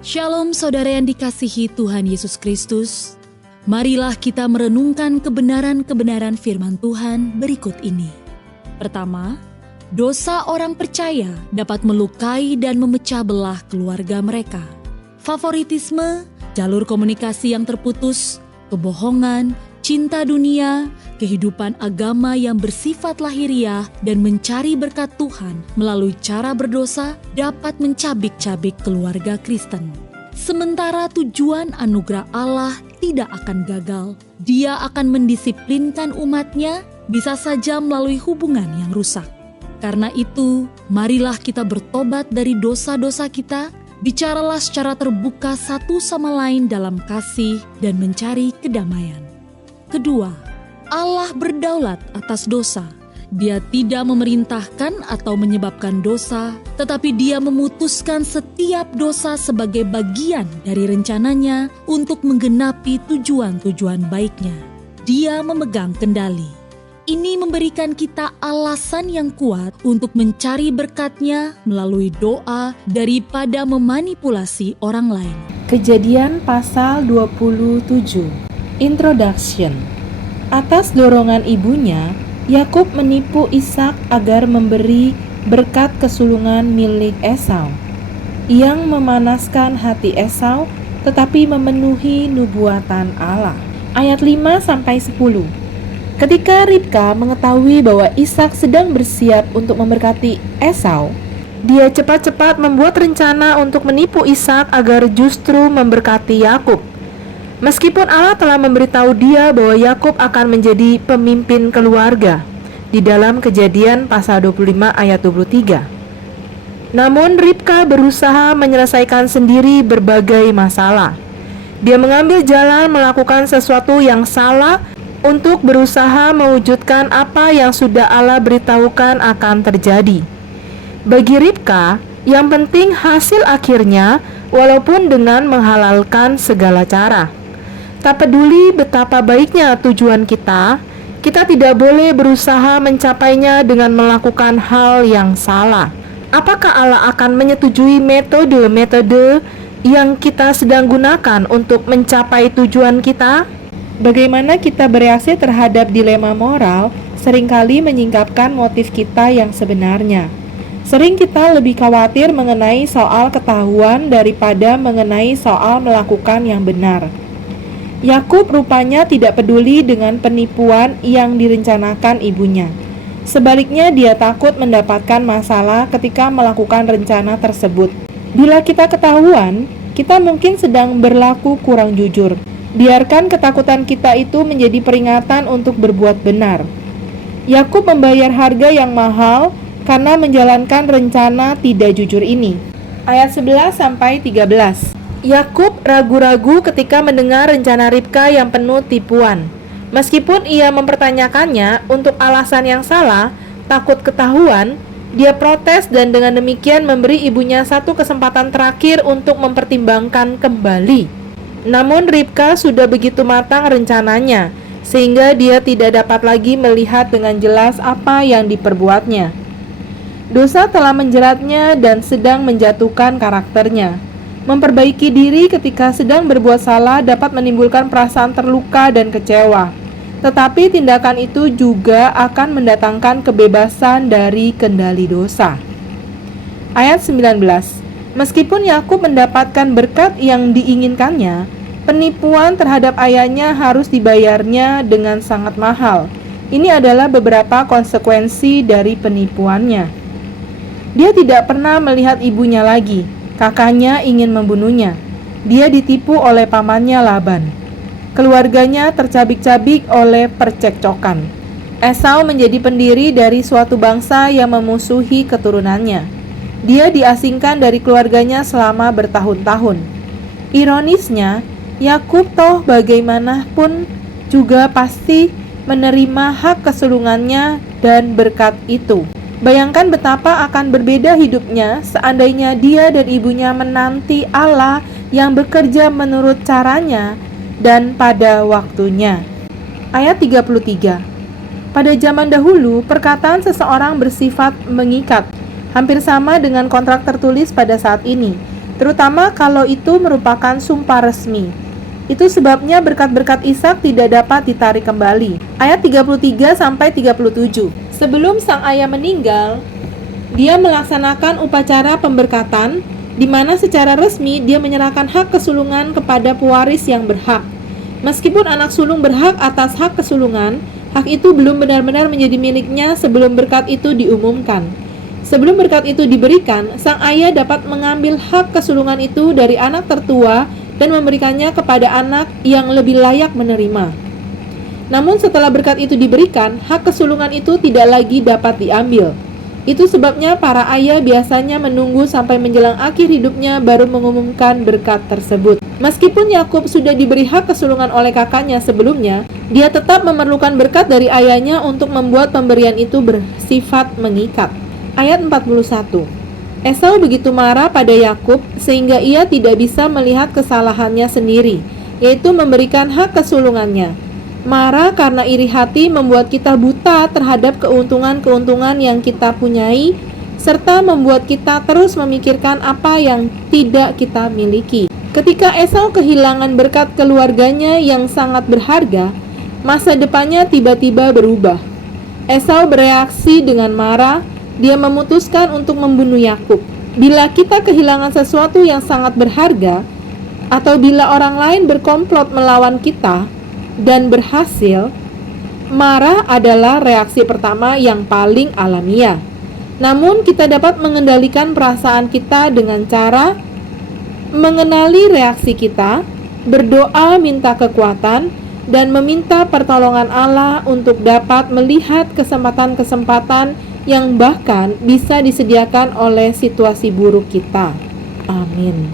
Shalom saudara yang dikasihi Tuhan Yesus Kristus. Marilah kita merenungkan kebenaran-kebenaran firman Tuhan berikut ini. Pertama, dosa orang percaya dapat melukai dan memecah belah keluarga mereka. Favoritisme, jalur komunikasi yang terputus, kebohongan, cinta dunia, kehidupan agama yang bersifat lahiriah dan mencari berkat Tuhan melalui cara berdosa dapat mencabik-cabik keluarga Kristen. Sementara tujuan anugerah Allah tidak akan gagal, Dia akan mendisiplinkan umatnya bisa saja melalui hubungan yang rusak. Karena itu, marilah kita bertobat dari dosa-dosa kita, bicaralah secara terbuka satu sama lain dalam kasih dan mencari kedamaian. Kedua, Allah berdaulat atas dosa. Dia tidak memerintahkan atau menyebabkan dosa, tetapi Dia memutuskan setiap dosa sebagai bagian dari rencananya untuk menggenapi tujuan-tujuan baiknya. Dia memegang kendali. Ini memberikan kita alasan yang kuat untuk mencari berkat-Nya melalui doa daripada memanipulasi orang lain. Kejadian pasal 27. Introduction. Atas dorongan ibunya, Yakub menipu Ishak agar memberi berkat kesulungan milik Esau, yang memanaskan hati Esau tetapi memenuhi nubuatan Allah. Ayat 5-10. Ketika Ribka mengetahui bahwa Ishak sedang bersiap untuk memberkati Esau, dia cepat-cepat membuat rencana untuk menipu Ishak agar justru memberkati Yakub. Meskipun Allah telah memberitahu dia bahwa Yakub akan menjadi pemimpin keluarga di dalam Kejadian pasal 25 ayat 23. Namun Ribka berusaha menyelesaikan sendiri berbagai masalah. Dia mengambil jalan melakukan sesuatu yang salah untuk berusaha mewujudkan apa yang sudah Allah beritahukan akan terjadi. Bagi Ribka, yang penting hasil akhirnya walaupun dengan menghalalkan segala cara. Tak peduli betapa baiknya tujuan kita tidak boleh berusaha mencapainya dengan melakukan hal yang salah. Apakah Allah akan menyetujui metode-metode yang kita sedang gunakan untuk mencapai tujuan kita? Bagaimana kita bereaksi terhadap dilema moral seringkali menyingkapkan motif kita yang sebenarnya. Sering kita lebih khawatir mengenai soal ketahuan daripada mengenai soal melakukan yang benar. Yakub rupanya tidak peduli dengan penipuan yang direncanakan ibunya. Sebaliknya, dia takut mendapatkan masalah ketika melakukan rencana tersebut. Bila kita ketahuan, kita mungkin sedang berlaku kurang jujur. Biarkan ketakutan kita itu menjadi peringatan untuk berbuat benar. Yakub membayar harga yang mahal karena menjalankan rencana tidak jujur ini. Ayat 11-13. Yakub ragu-ragu ketika mendengar rencana Ribka yang penuh tipuan. Meskipun ia mempertanyakannya untuk alasan yang salah, takut ketahuan, dia protes dan dengan demikian memberi ibunya satu kesempatan terakhir untuk mempertimbangkan kembali. Namun Ribka sudah begitu matang rencananya, sehingga dia tidak dapat lagi melihat dengan jelas apa yang diperbuatnya. Dosa telah menjeratnya dan sedang menjatuhkan karakternya. Memperbaiki diri ketika sedang berbuat salah dapat menimbulkan perasaan terluka dan kecewa. Tetapi tindakan itu juga akan mendatangkan kebebasan dari kendali dosa. Ayat 19. Meskipun Yakub mendapatkan berkat yang diinginkannya, penipuan terhadap ayahnya harus dibayarnya dengan sangat mahal. Ini adalah beberapa konsekuensi dari penipuannya. Dia tidak pernah melihat ibunya lagi. Kakaknya ingin membunuhnya. Dia ditipu oleh pamannya Laban. Keluarganya tercabik-cabik oleh percekcokan. Esau menjadi pendiri dari suatu bangsa yang memusuhi keturunannya. Dia diasingkan dari keluarganya selama bertahun-tahun. Ironisnya, Yakub toh bagaimanapun juga pasti menerima hak kesulungannya dan berkat itu. Bayangkan betapa akan berbeda hidupnya seandainya dia dan ibunya menanti Allah yang bekerja menurut caranya dan pada waktunya. Ayat 33. Pada zaman dahulu, perkataan seseorang bersifat mengikat, hampir sama dengan kontrak tertulis pada saat ini. terutama kalau itu merupakan sumpah resmi. Itu sebabnya berkat-berkat Ishak tidak dapat ditarik kembali. Ayat 33-37. Sebelum sang ayah meninggal, dia melaksanakan upacara pemberkatan, di mana secara resmi dia menyerahkan hak kesulungan kepada pewaris yang berhak. Meskipun anak sulung berhak atas hak kesulungan, hak itu belum benar-benar menjadi miliknya sebelum berkat itu diumumkan. Sebelum berkat itu diberikan, sang ayah dapat mengambil hak kesulungan itu dari anak tertua dan memberikannya kepada anak yang lebih layak menerima. Namun setelah berkat itu diberikan, hak kesulungan itu tidak lagi dapat diambil. Itu sebabnya para ayah biasanya menunggu sampai menjelang akhir hidupnya baru mengumumkan berkat tersebut. Meskipun Yakub sudah diberi hak kesulungan oleh kakaknya sebelumnya, dia tetap memerlukan berkat dari ayahnya untuk membuat pemberian itu bersifat mengikat. Ayat 41. Esau begitu marah pada Yakub sehingga ia tidak bisa melihat kesalahannya sendiri, yaitu memberikan hak kesulungannya. Marah karena iri hati membuat kita buta terhadap keuntungan-keuntungan yang kita punyai, serta membuat kita terus memikirkan apa yang tidak kita miliki. Ketika Esau kehilangan berkat keluarganya yang sangat berharga, masa depannya tiba-tiba berubah. Esau bereaksi dengan marah. Dia memutuskan untuk membunuh Yakub. Bila kita kehilangan sesuatu yang sangat berharga, atau bila orang lain berkomplot melawan kita dan berhasil, marah adalah reaksi pertama yang paling alamiah. Namun kita dapat mengendalikan perasaan kita dengan cara mengenali reaksi kita, berdoa minta kekuatan, dan meminta pertolongan Allah untuk dapat melihat kesempatan-kesempatan yang bahkan bisa disediakan oleh situasi buruk kita. Amin.